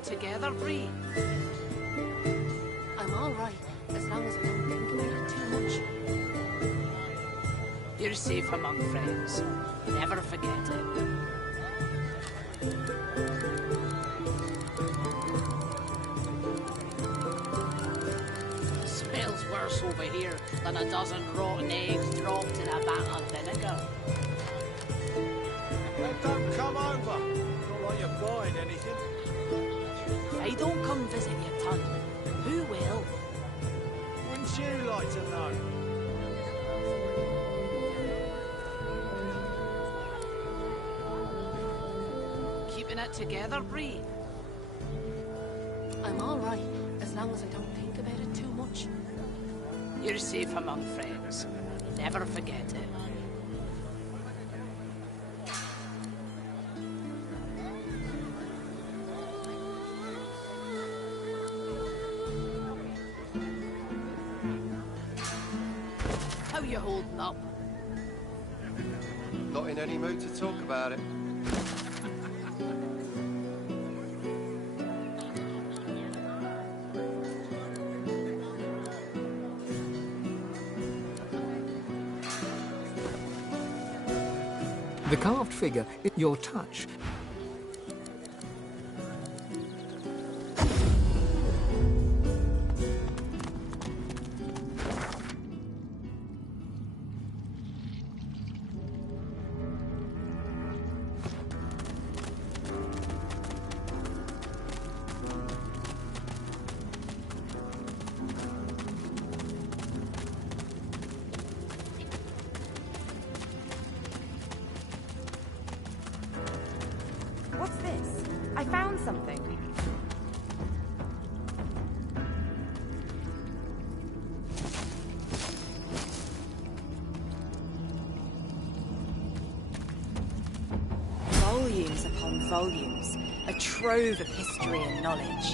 it together, Bree. I'm all right, as long as I don't think about it too much. You're safe among friends. Never forget it. Smells worse over here than a dozen rotten eggs dropped in a vat of vinegar. Then don't come over. Not like you're buying anything. If I don't come visit you, Ton, who will? Wouldn't you like to know? Keeping it together, Bree? I'm all right, as long as I don't think about it too much. You're safe among friends. Never forget it. How you holding up? Not in any mood to talk about it. The carved figure is your touch. What's this? I found something. Volumes upon volumes. A trove of history and knowledge.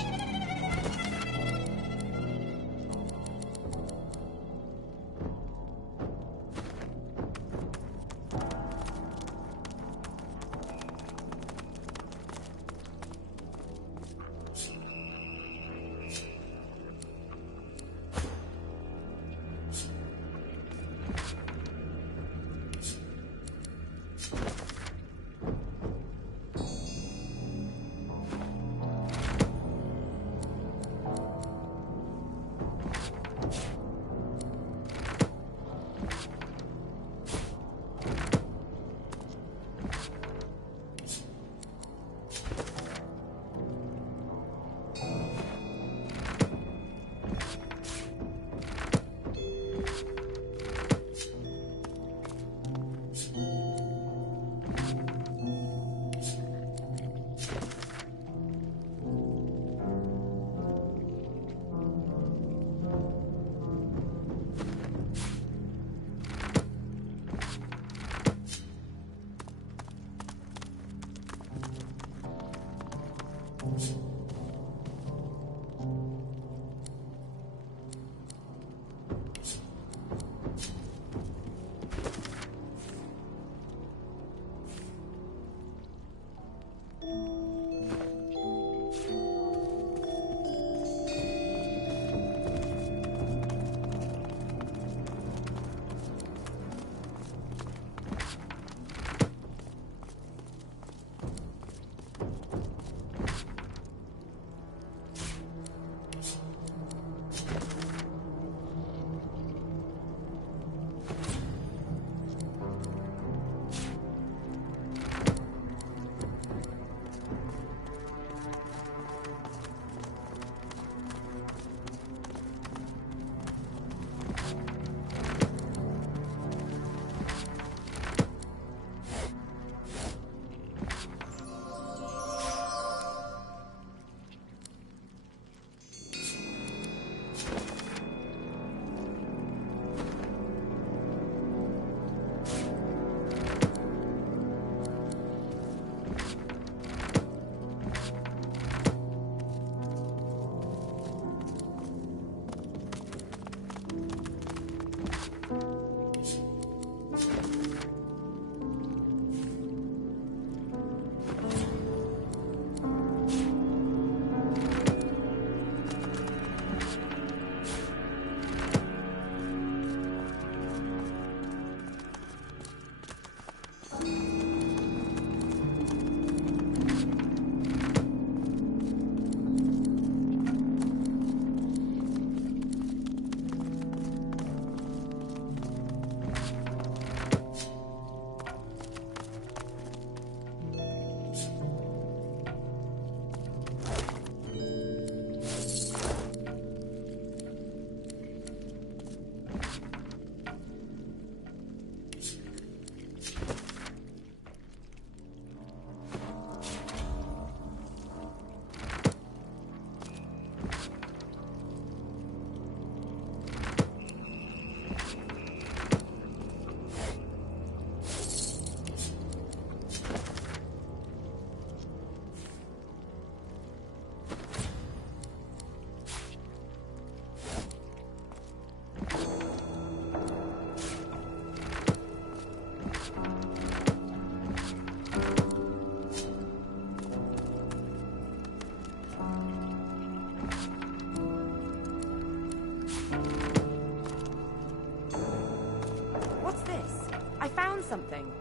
What's this? I found something.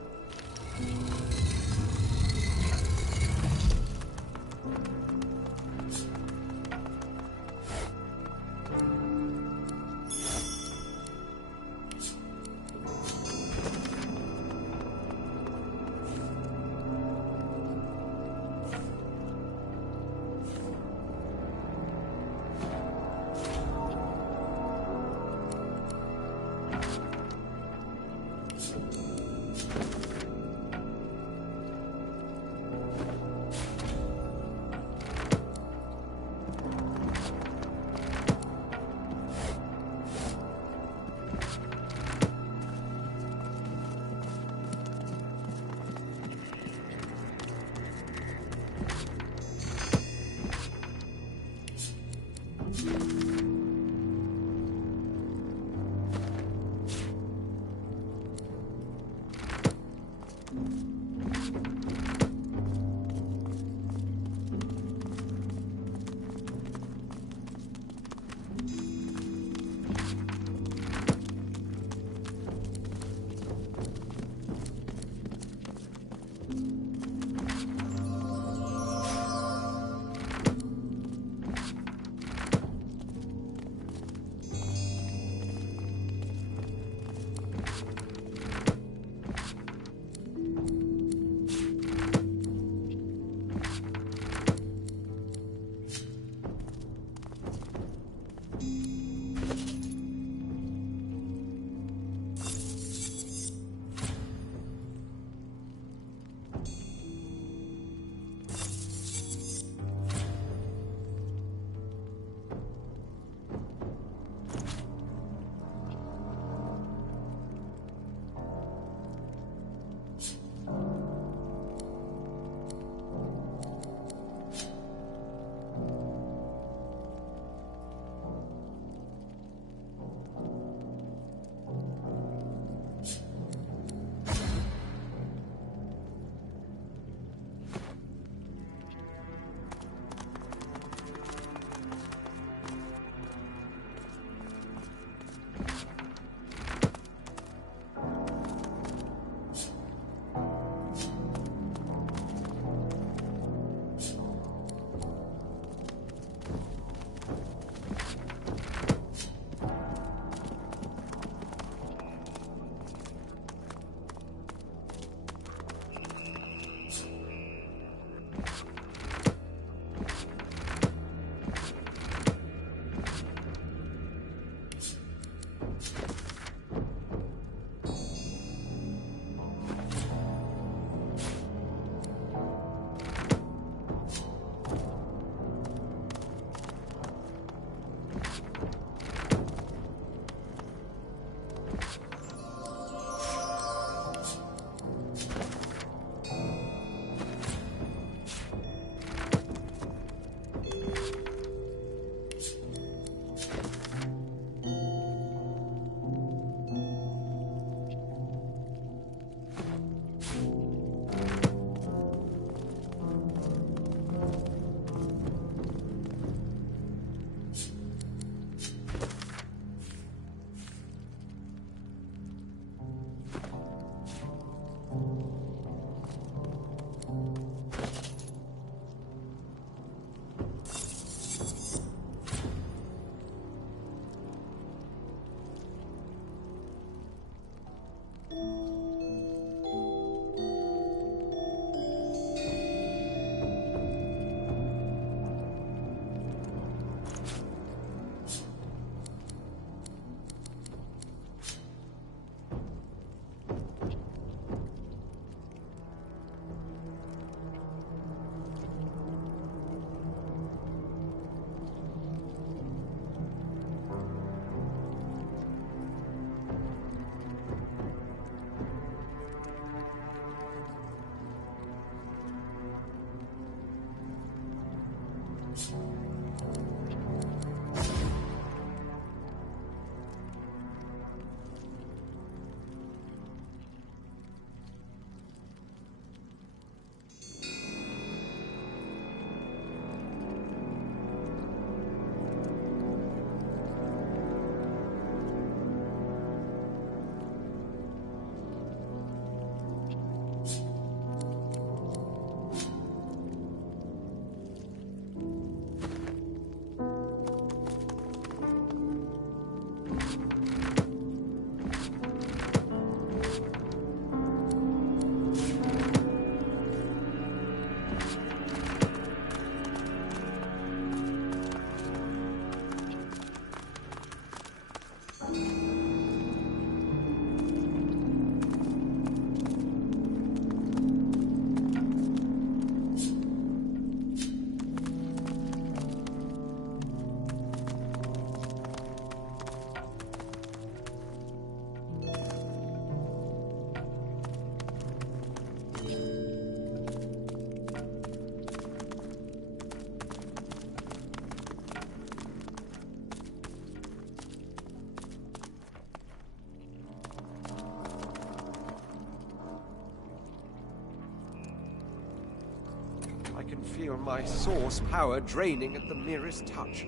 feel my source power draining at the merest touch.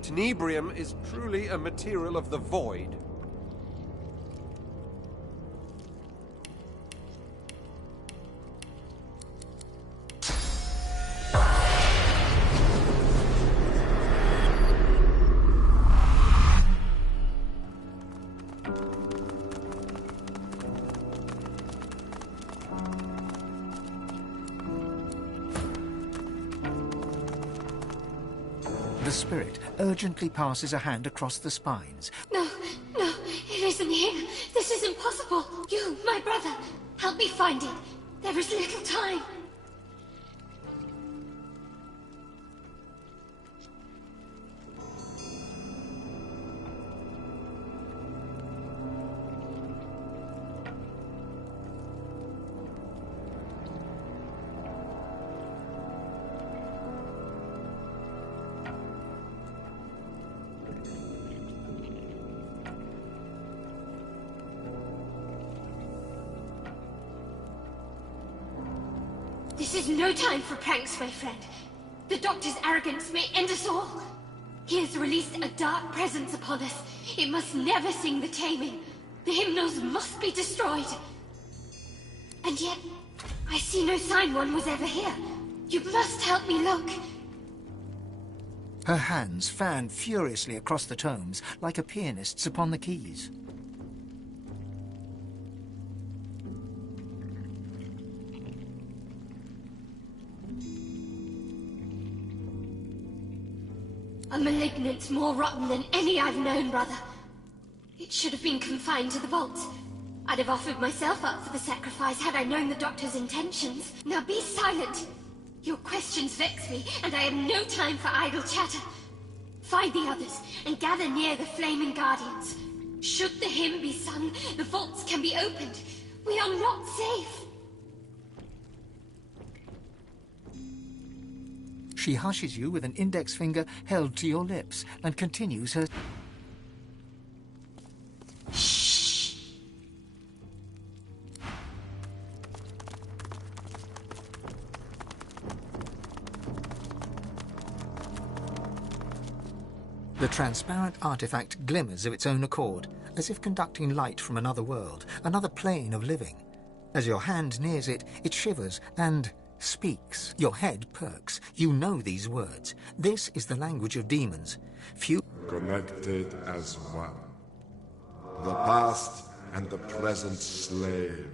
Tenebrium is truly a material of the void. The spirit urgently passes a hand across the spines. No, it isn't here. This is impossible. You, my brother, help me find it. There is little time. This is no time for pranks, my friend. The Doctor's arrogance may end us all. He has released a dark presence upon us. It must never sing the taming. The hymnals must be destroyed. And yet, I see no sign one was ever here. You must help me look. Her hands fan furiously across the tomes, like a pianist's upon the keys. A malignant more rotten than any I've known, brother. It should have been confined to the vault. I'd have offered myself up for the sacrifice had I known the Doctor's intentions. Now be silent. Your questions vex me, and I have no time for idle chatter. Find the others, and gather near the Flaming Guardians. Should the hymn be sung, the vaults can be opened. We are not safe. She hushes you with an index finger held to your lips and continues her... The transparent artifact glimmers of its own accord, as if conducting light from another world, another plane of living. As your hand nears it, it shivers and... speaks. Your head perks. You know these words. This is the language of demons. Few... Connected as one. The past and the present slave.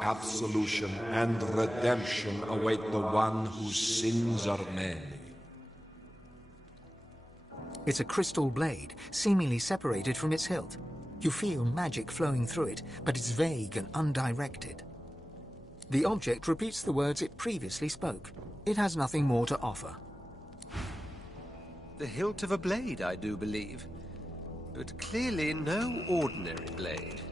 Absolution and redemption await the one whose sins are many. It's a crystal blade, seemingly separated from its hilt. You feel magic flowing through it, but it's vague and undirected. The object repeats the words it previously spoke. It has nothing more to offer. The hilt of a blade, I do believe. But clearly no ordinary blade.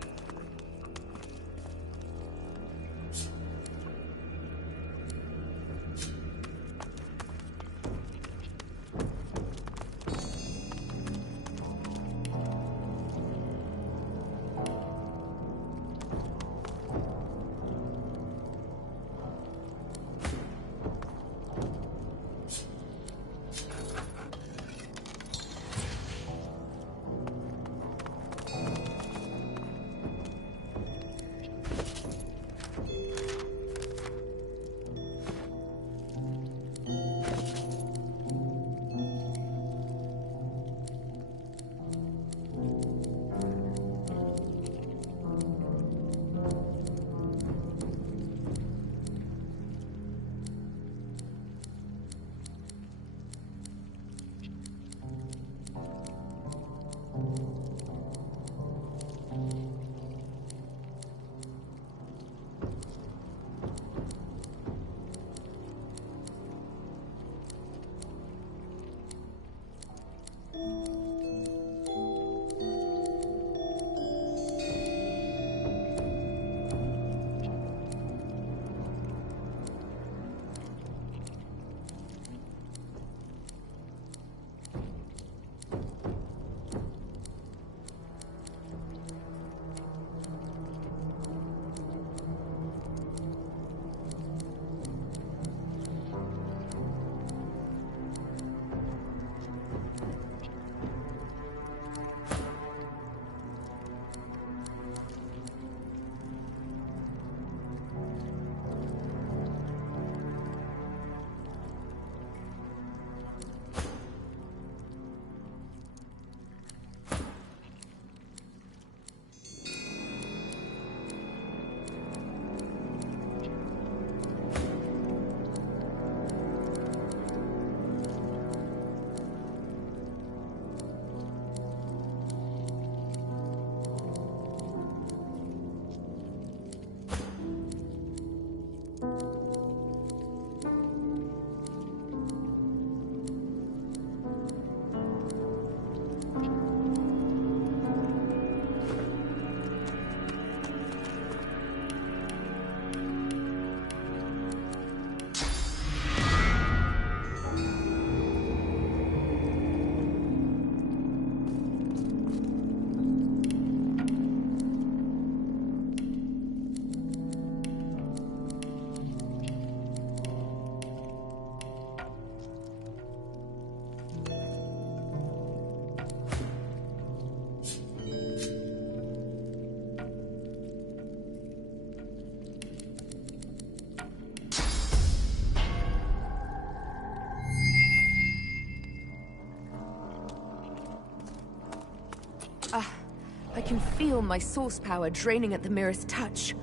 I can feel my source power draining at the merest touch.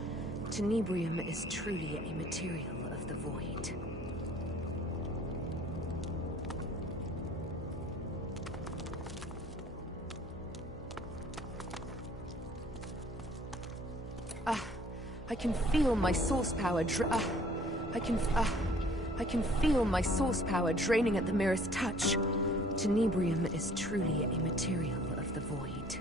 Tenebrium is truly a material of the void. I can feel my source power I can feel my source power draining at the merest touch. Tenebrium is truly a material of the void.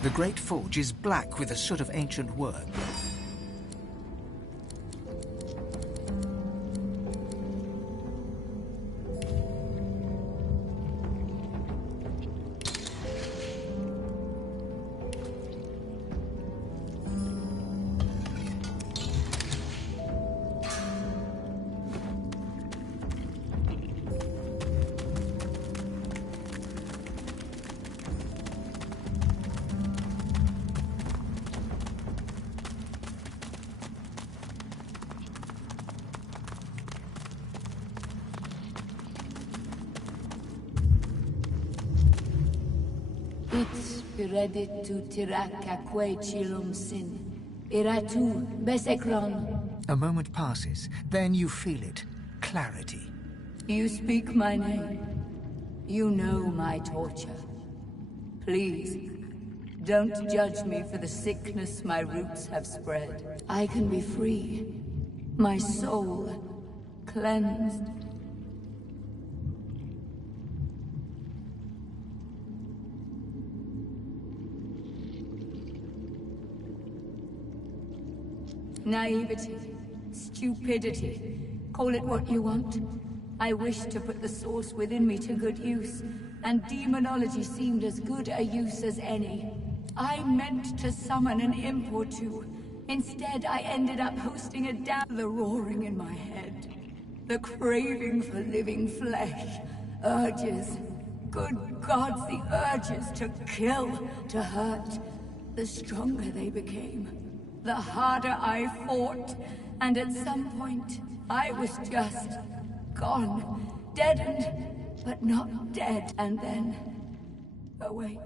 The great forge is black with a soot of ancient work. Pireditu tiraka que chilum sin. Iratu besekron. A moment passes, then you feel it. Clarity. You speak my name. You know my torture. Please, don't judge me for the sickness my roots have spread. I can be free. My soul cleansed. Naivety, stupidity, call it what you want. I wish to put the source within me to good use, and demonology seemed as good a use as any. I meant to summon an imp or two. Instead, I ended up hosting a the roaring in my head. The craving for living flesh. Urges. Good gods, the urges to kill, to hurt. The stronger they became, the harder I fought, and at some point, I was just gone, deadened, but not dead. And then, awake,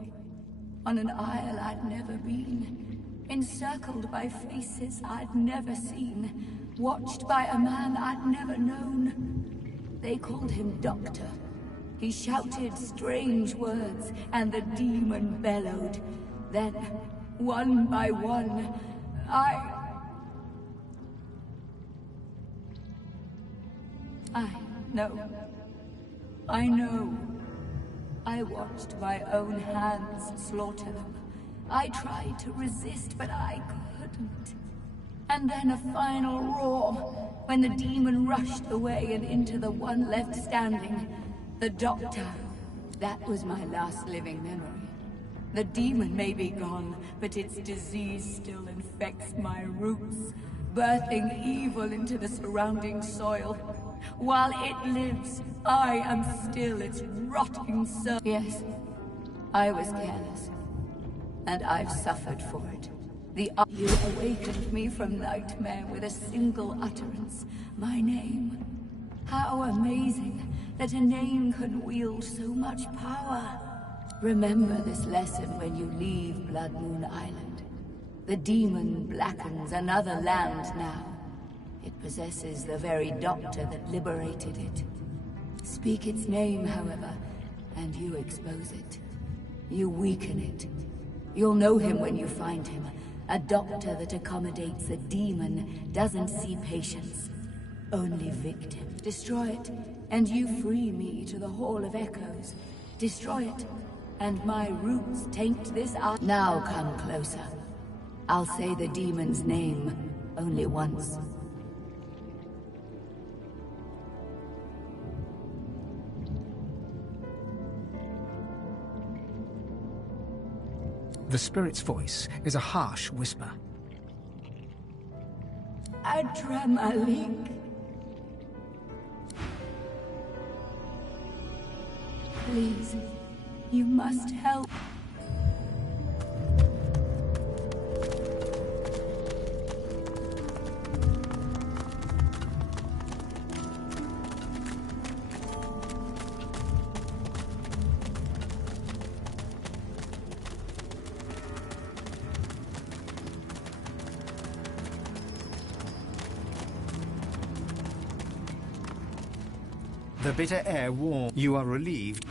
on an isle I'd never been, encircled by faces I'd never seen, watched by a man I'd never known. They called him Doctor. He shouted strange words, and the demon bellowed. Then, one by one, I know. I know. I watched my own hands slaughter them. I tried to resist, but I couldn't. And then a final roar, when the demon rushed away and into the one left standing. The doctor. That was my last living memory. The demon may be gone, but its disease still infects my roots, birthing evil into the surrounding soil. While it lives, I am still its rotting soul. Yes, I was careless, and I've suffered for it. You awakened me from nightmare with a single utterance. My name. How amazing that a name can wield so much power. Remember this lesson when you leave Blood Moon Island. The demon blackens another land now. It possesses the very doctor that liberated it. Speak its name, however, and you expose it. You weaken it. You'll know him when you find him. A doctor that accommodates a demon doesn't see patients, only victim. Destroy it, and you free me to the Hall of Echoes. Destroy it, and my roots taint this art. Now come closer. I'll say the demon's name only once. The spirit's voice is a harsh whisper. Adramalik. Please, you must help. The bitter air warms. You are relieved.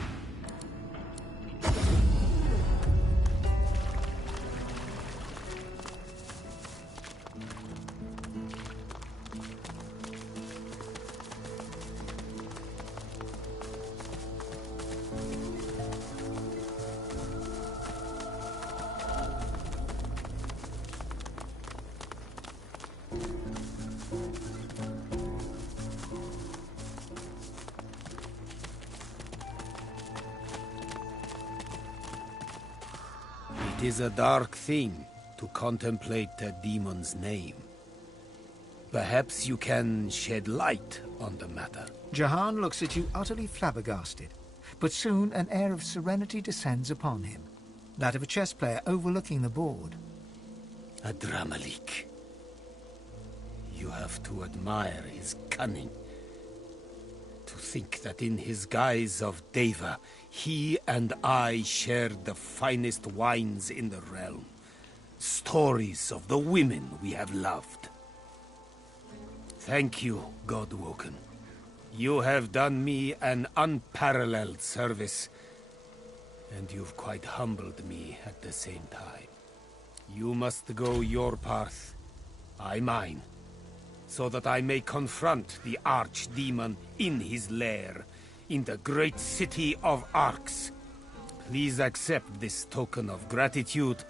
It is a dark thing to contemplate a demon's name. Perhaps you can shed light on the matter. Jahan looks at you utterly flabbergasted, but soon an air of serenity descends upon him, that of a chess player overlooking the board. Adramalik. You have to admire his cunning. To think that in his guise of Deva, he and I shared the finest wines in the realm. Stories of the women we have loved. Thank you, Godwoken. You have done me an unparalleled service, and you've quite humbled me at the same time. You must go your path, I mine, so that I may confront the archdemon in his lair, in the great city of Arx. Please accept this token of gratitude.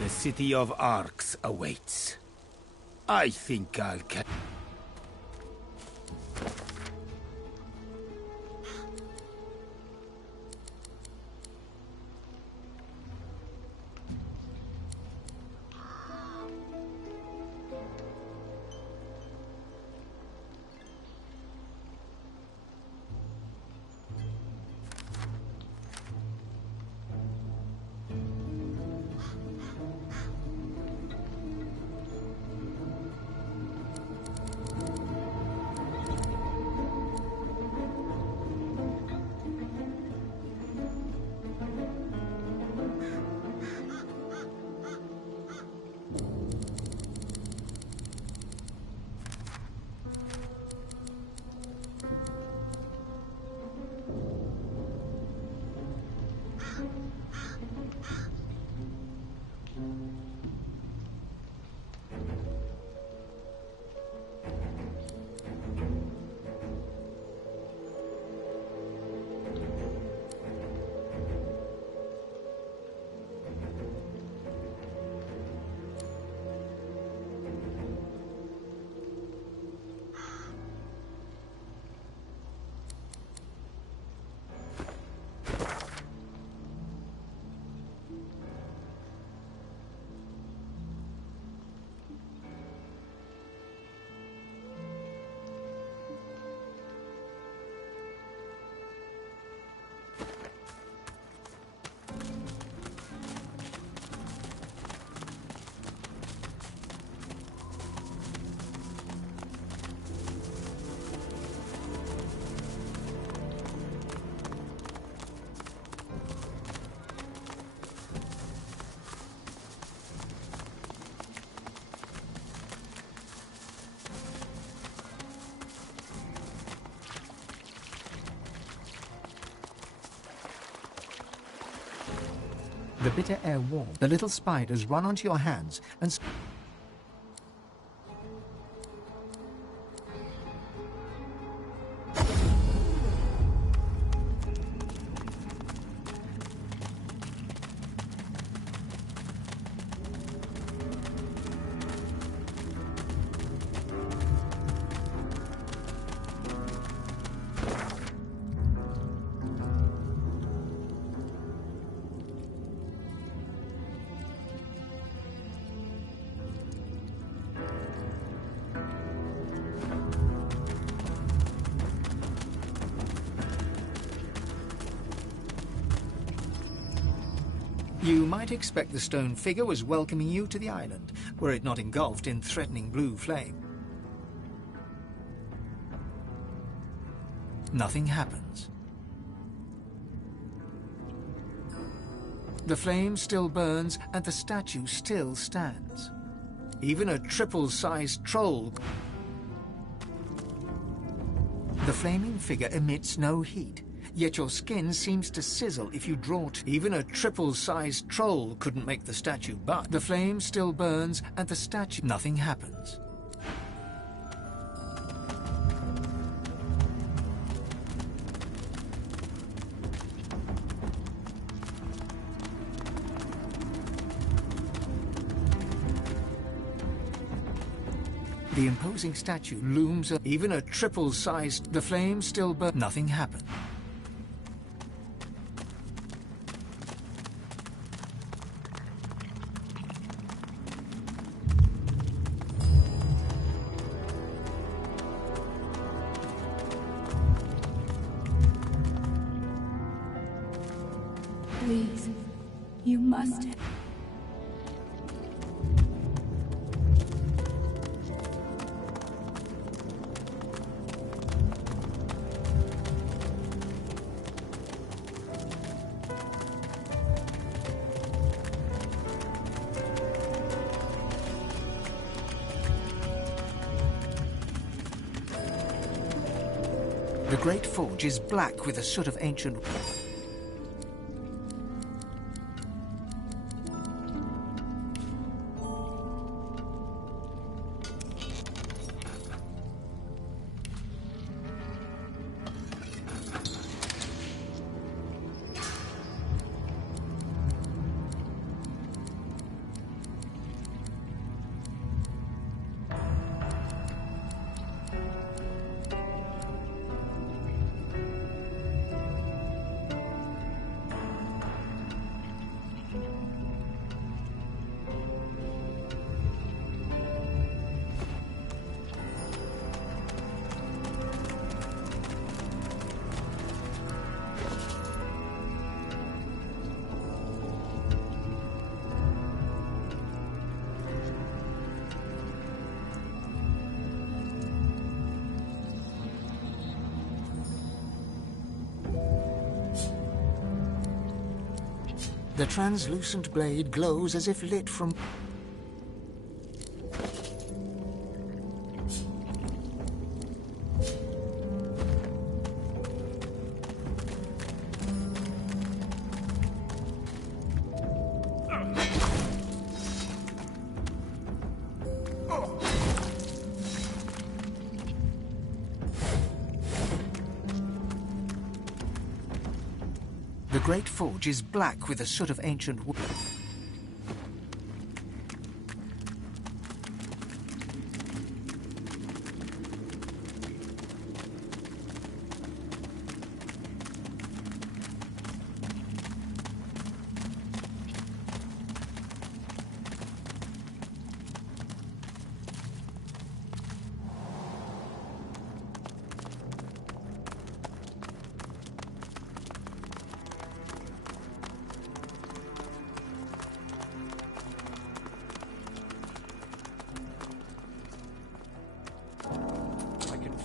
The city of Arx awaits. I think I'll catch... The bitter air warm. The little spiders run onto your hands and... You might expect the stone figure was welcoming you to the island, were it not engulfed in threatening blue flame. Nothing happens. The flame still burns and the statue still stands. Even a triple-sized troll... The flaming figure emits no heat. Yet your skin seems to sizzle if you draw to... Even a triple-sized troll couldn't make the statue but... The flame still burns and the statue... Nothing happens. The imposing statue looms... Even a triple-sized... The flame still burns... Nothing happens. Please, you must. The great forge is black with a soot of ancient... The translucent blade glows as if lit from... The great forge is black with the soot of ancient wood.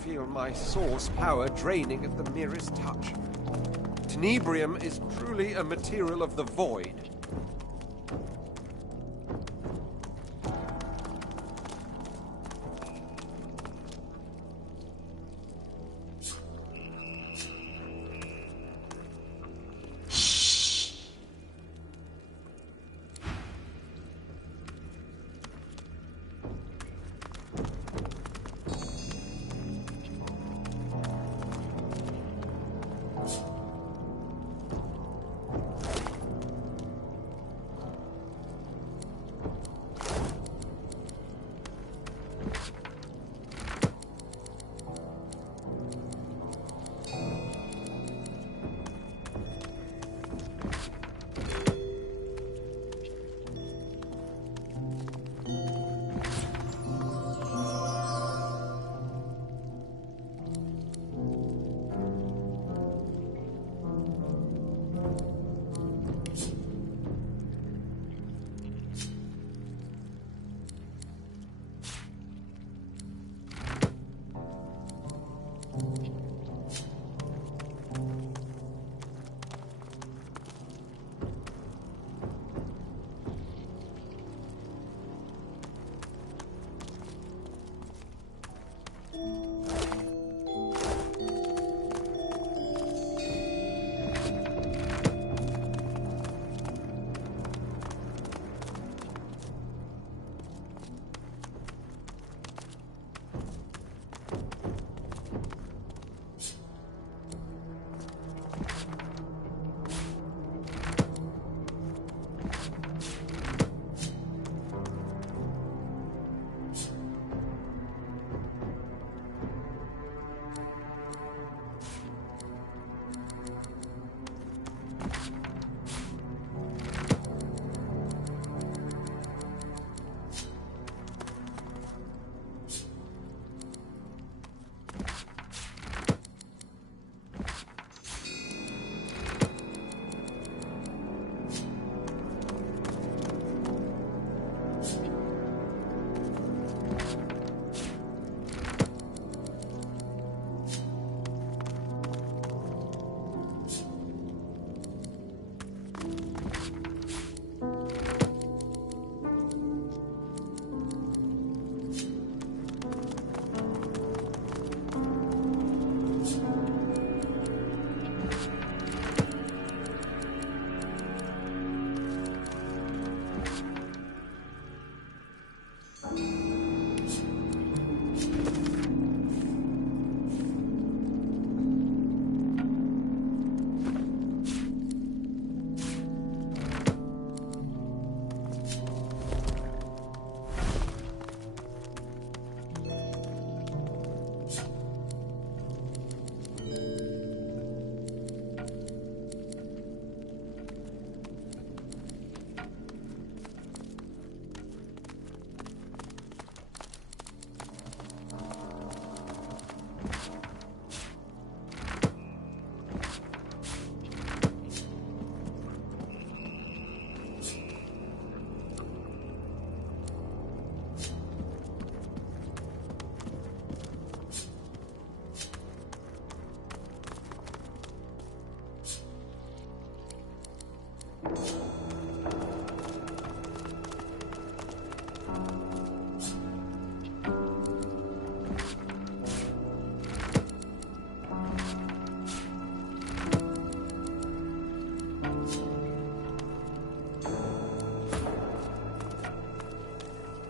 Feel my source power draining at the merest touch. Tenebrium is truly a material of the void.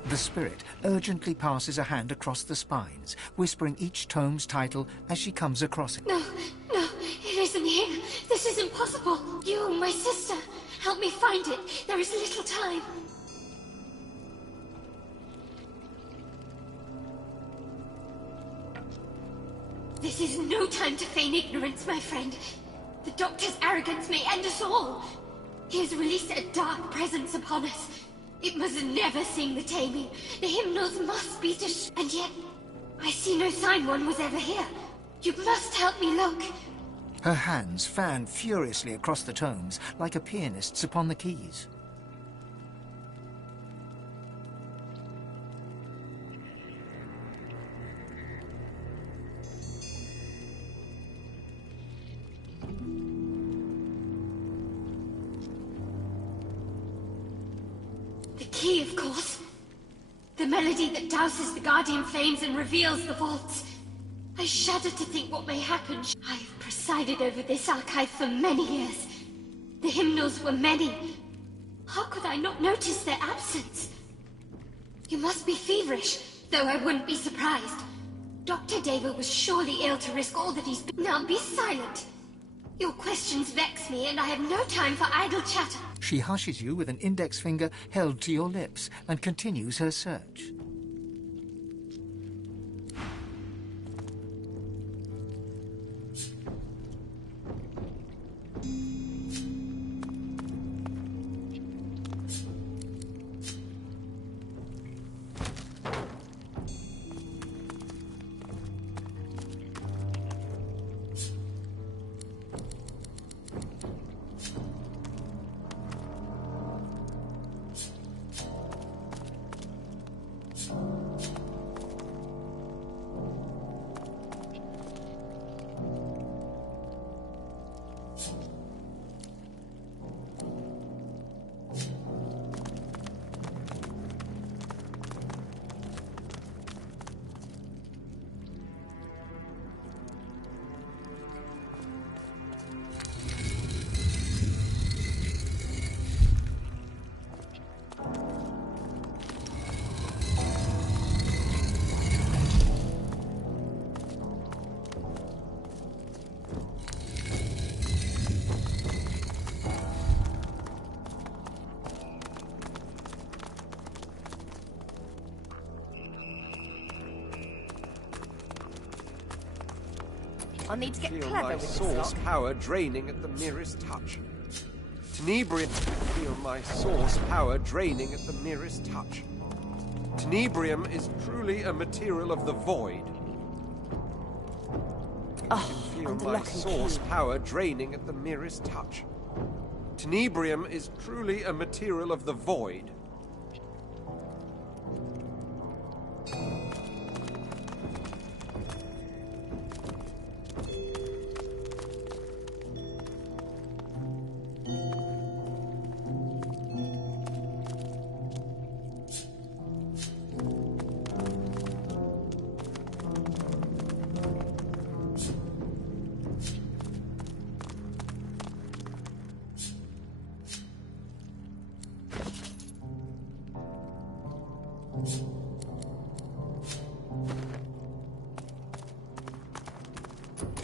The spirit urgently passes a hand across the spines, whispering each tome's title as she comes across it. No, it isn't here. This isn't possible. You, my sister, help me find it. There is little time. This is no time to feign ignorance, my friend. The Doctor's arrogance may end us all. He has released a dark presence upon us. It must never sing the taming. The hymnals must be and yet, I see no sign one was ever here. You must help me look. Her hands fan furiously across the tomes, like a pianist's upon the keys. The key, of course. The melody that douses the Guardian flames and reveals the vaults. I shudder to think what may happen. I have presided over this archive for many years. The hymnals were many. How could I not notice their absence? You must be feverish, though I wouldn't be surprised. Dr. Deva was surely ill to risk all that he's been. Now be silent. Your questions vex me, and I have no time for idle chatter. She hushes you with an index finger held to your lips and continues her search. I'll need to get Feel clever my with this source lock. power draining at the merest touch. Tenebrium, feel my source power draining at the merest touch. Tenebrium is truly a material of the void. Oh, Feel and the my lock and source key. power draining at the merest touch. Tenebrium is truly a material of the void.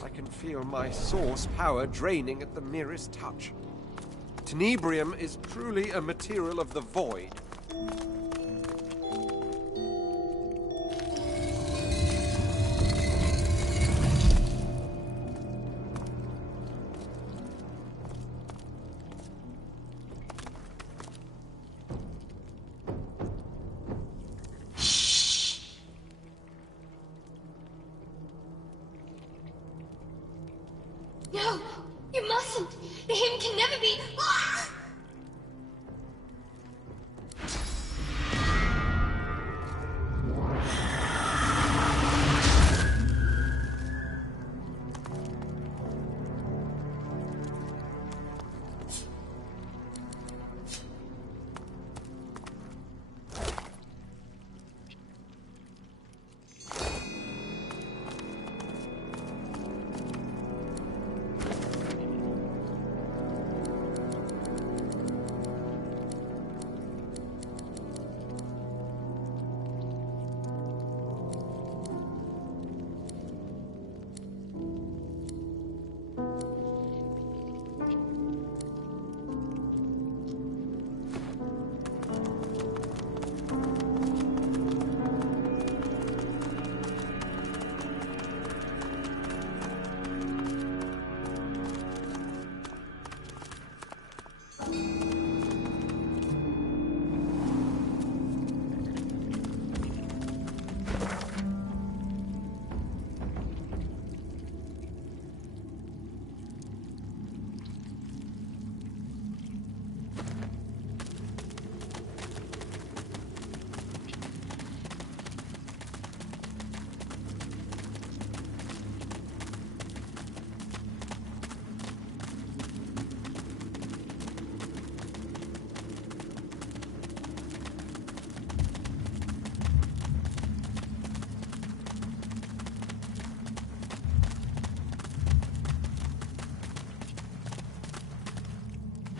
I can feel my source power draining at the merest touch. Tenebrium is truly a material of the void. No, you mustn't. The hymn can never be.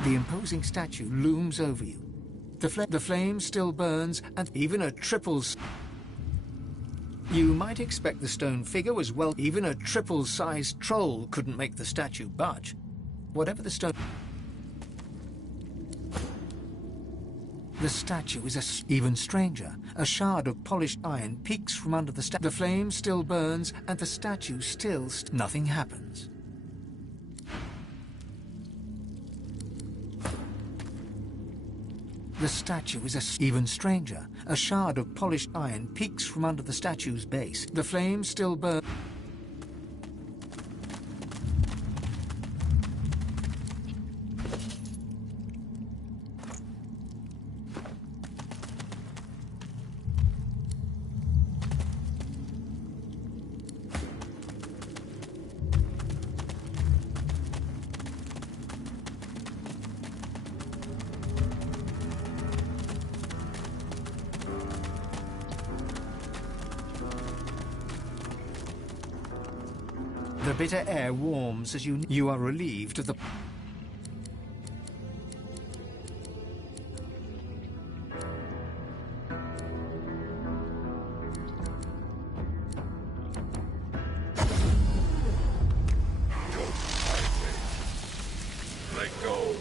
The imposing statue looms over you. The flame still burns, and even a You might expect the stone figure was well. Even a triple-sized troll couldn't make the statue budge. Whatever the stone... The statue is even stranger. A shard of polished iron peeks from under the statue. The flame still burns, and the statue still... Nothing happens. The statue is even stranger. A shard of polished iron peeks from under the statue's base. The flame still burns. The bitter air warms as you are relieved of the... Let go.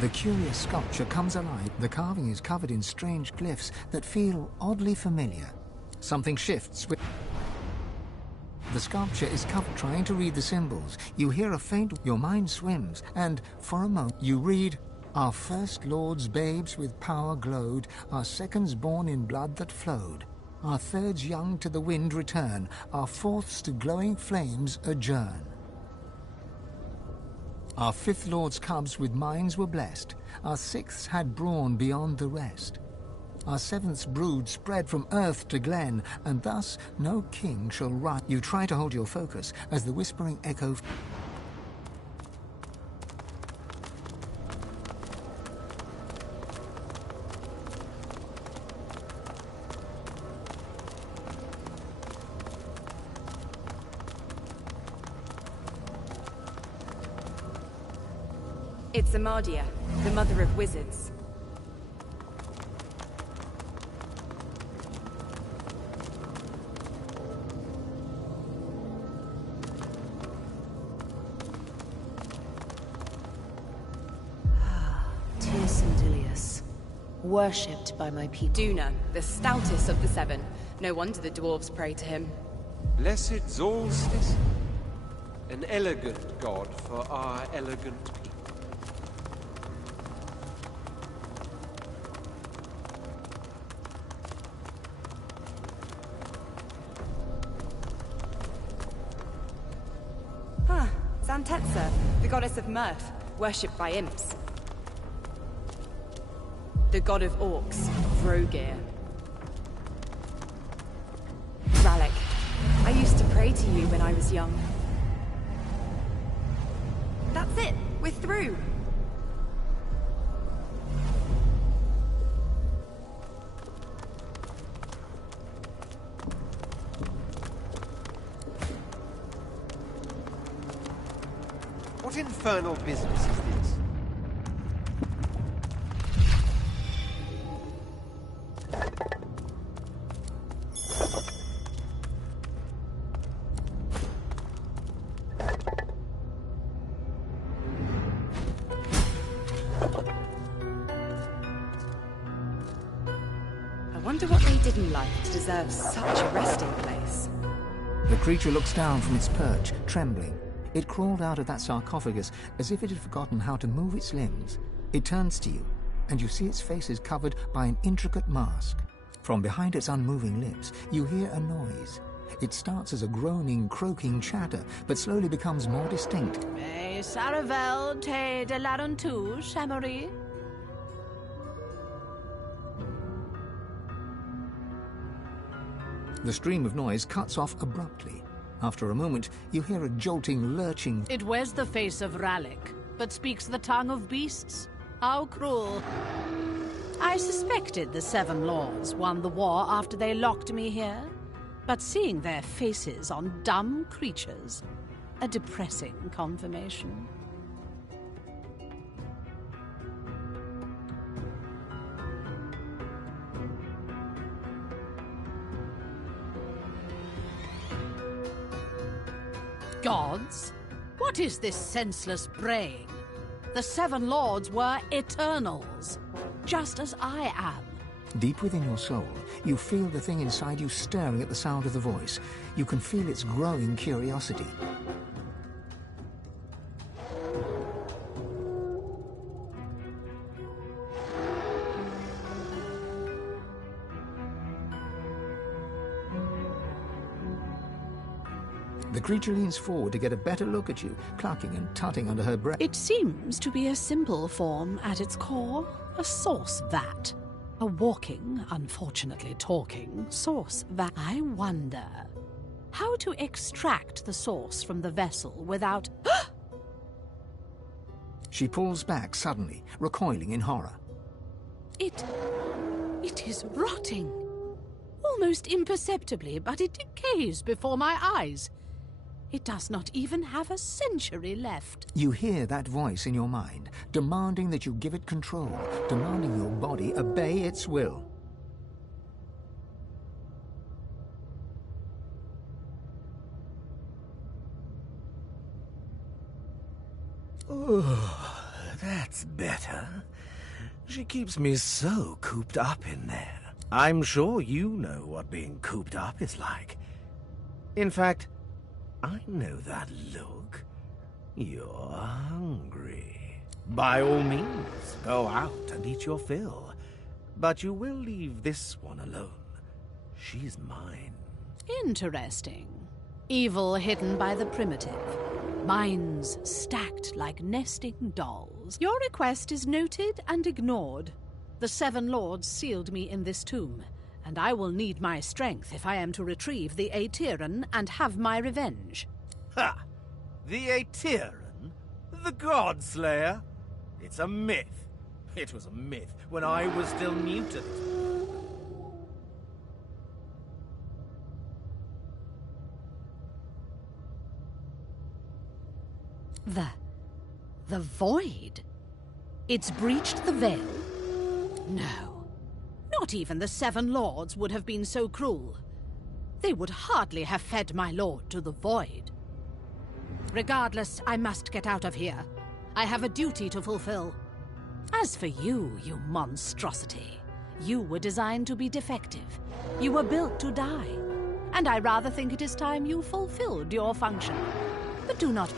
The curious sculpture comes alive. The carving is covered in strange glyphs that feel oddly familiar. Something shifts with... The sculpture is covered, trying to read the symbols. You hear a faint... Your mind swims, and for a moment you read, "Our first lords babes with power glowed, our seconds born in blood that flowed. Our thirds young to the wind return, our fourths to glowing flames adjourn. Our fifth lord's cubs with minds were blessed, our sixths had brawn beyond the rest. Our seventh's brood spread from earth to glen, and thus no king shall run." You try to hold your focus as the whispering echo... It's Amadia, the mother of wizards. Tyrsendilius, worshipped by my people. Duna, the stoutest of the seven. No wonder the dwarves pray to him. Blessed Solstice, an elegant god for our elegant people. Zantetsa, the goddess of mirth, worshipped by imps. The god of orcs, Vrogir. Ralek, I used to pray to you when I was young. That's it, we're through. infernal business is this? I wonder what they did in life to deserve such a resting place. The creature looks down from its perch, trembling. It crawled out of that sarcophagus as if it had forgotten how to move its limbs. It turns to you, and you see its face is covered by an intricate mask. From behind its unmoving lips, you hear a noise. It starts as a groaning, croaking chatter, but slowly becomes more distinct. Saravel te de larentu, Shamory. The stream of noise cuts off abruptly. After a moment, you hear a jolting, lurching. It wears the face of Rallick, but speaks the tongue of beasts. How cruel. I suspected the Seven Lords won the war after they locked me here, but seeing their faces on dumb creatures, a depressing confirmation. Gods? What is this senseless braying? The Seven Lords were Eternals, just as I am. Deep within your soul, you feel the thing inside you stirring at the sound of the voice. You can feel its growing curiosity. The creature leans forward to get a better look at you, clucking and tutting under her breath. It seems to be a simple form at its core, a sauce vat. A walking, unfortunately talking, sauce vat. I wonder how to extract the sauce from the vessel without... She pulls back suddenly, recoiling in horror. It is rotting. Almost imperceptibly, but it decays before my eyes. It does not even have a century left. You hear that voice in your mind, demanding that you give it control, demanding your body obey its will. Oh, that's better. She keeps me so cooped up in there. I'm sure you know what being cooped up is like. In fact, I know that look. You're hungry. By all means, go out and eat your fill. But you will leave this one alone. She's mine. Interesting. Evil hidden by the primitive. Minds stacked like nesting dolls. Your request is noted and ignored. The Seven Lords sealed me in this tomb, and I will need my strength if I am to retrieve the Aetheran and have my revenge. Ha! The Aetheran? The God-Slayer? It's a myth. It was a myth when I was still new to this. The Void? It's breached the veil? No. Not even the Seven Lords would have been so cruel. They would hardly have fed my lord to the Void. Regardless, I must get out of here. I have a duty to fulfill. As for you, you monstrosity, you were designed to be defective. You were built to die. And I rather think it is time you fulfilled your function. But do not...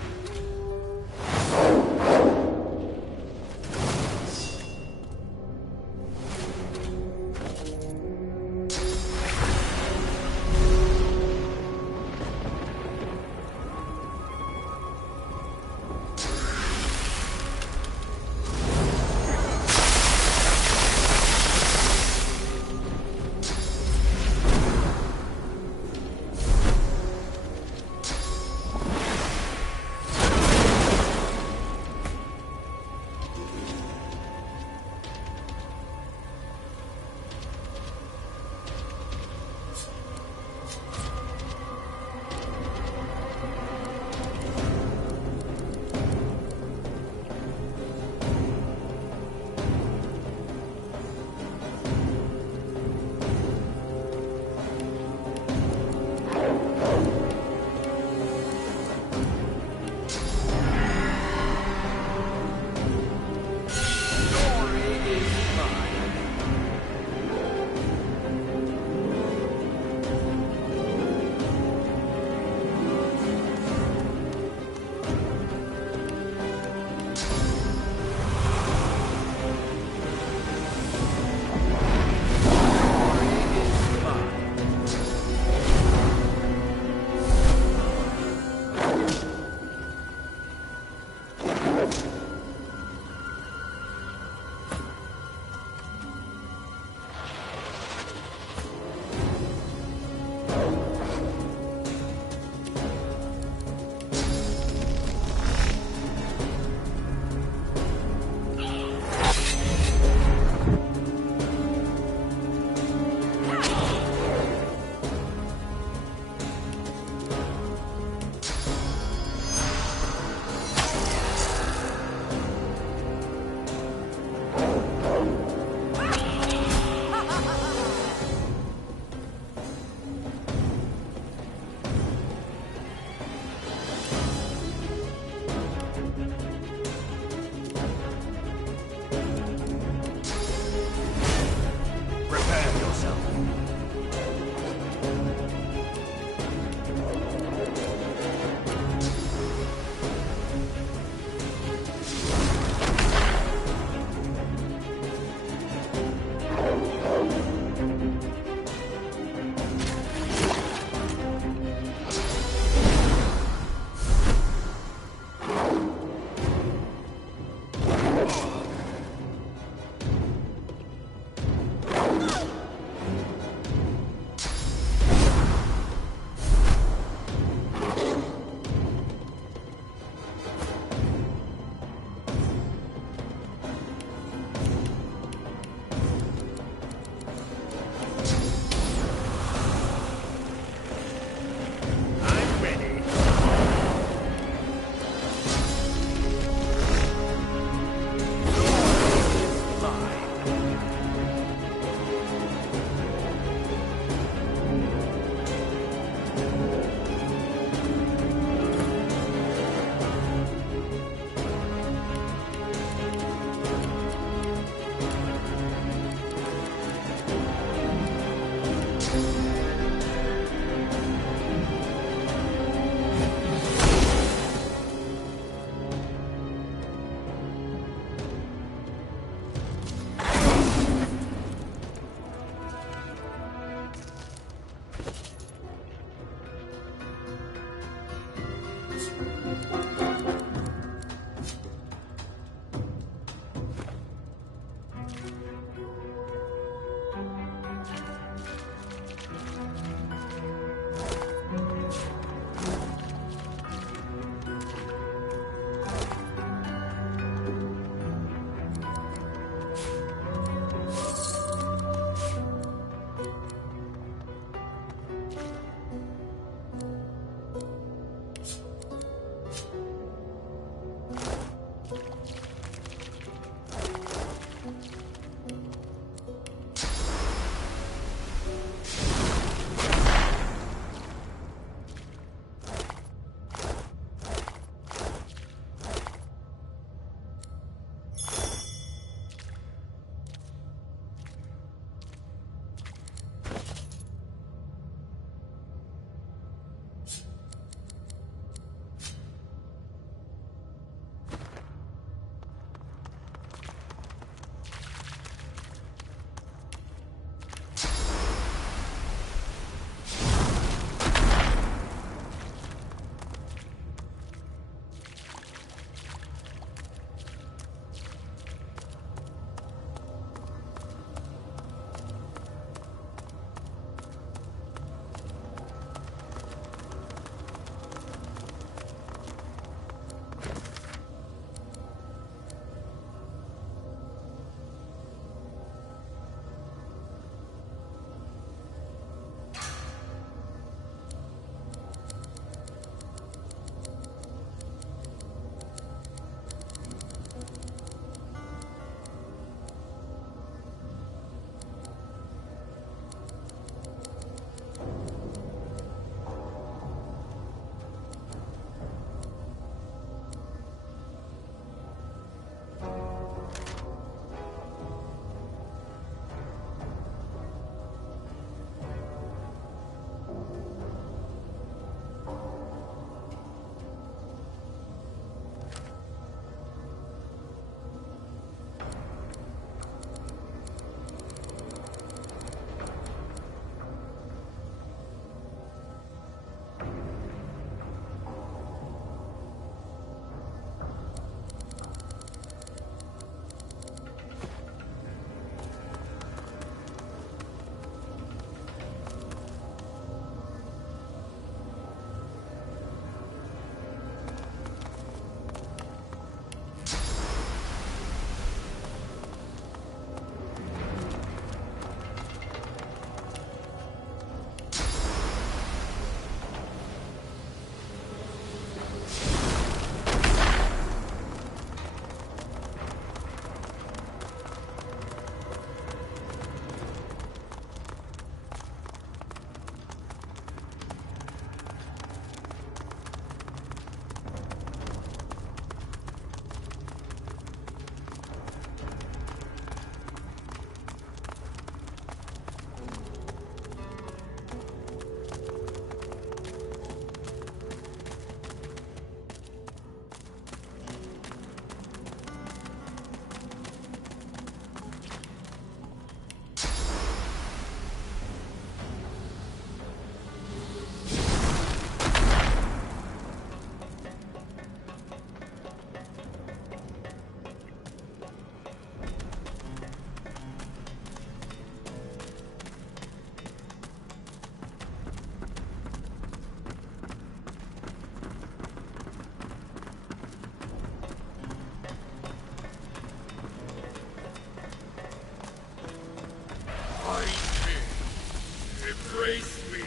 Embrace me.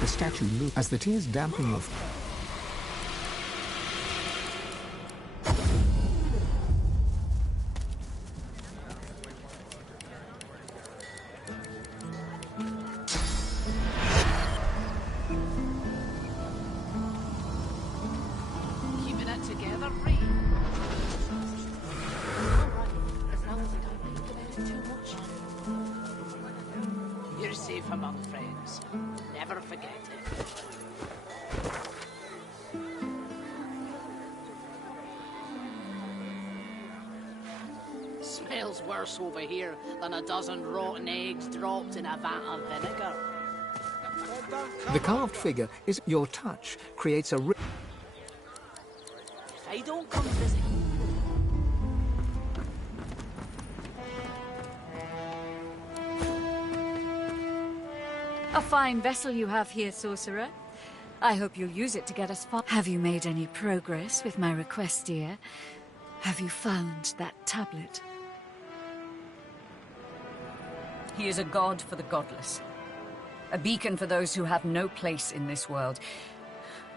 The statue moves as the tears dampen your... Keeping it together, Ray. As long as I don't think about it too much. You're safe among friends. Never forget it. Smells worse over here than a dozen rotten eggs dropped in a vat of vinegar. The carved figure is your touch creates a... If I don't come visit... A fine vessel you have here, sorcerer. I hope you'll use it to get us far. Have you made any progress with my request, dear? Have you found that tablet? He is a god for the godless. A beacon for those who have no place in this world.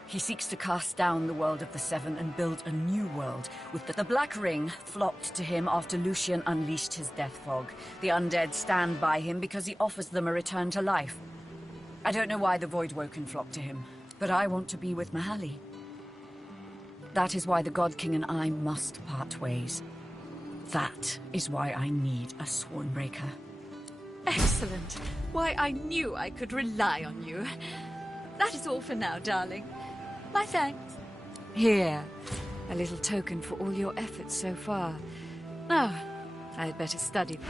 He seeks to cast down the world of the Seven and build a new world. With the Black Ring flocked to him after Lucian unleashed his death fog. The undead stand by him because he offers them a return to life. I don't know why the Voidwoken flock to him, but I want to be with Mahali. That is why the God King and I must part ways. That is why I need a Swornbreaker. Excellent. Why, I knew I could rely on you. That is all for now, darling. My thanks. Here, a little token for all your efforts so far. Now, I had better study them.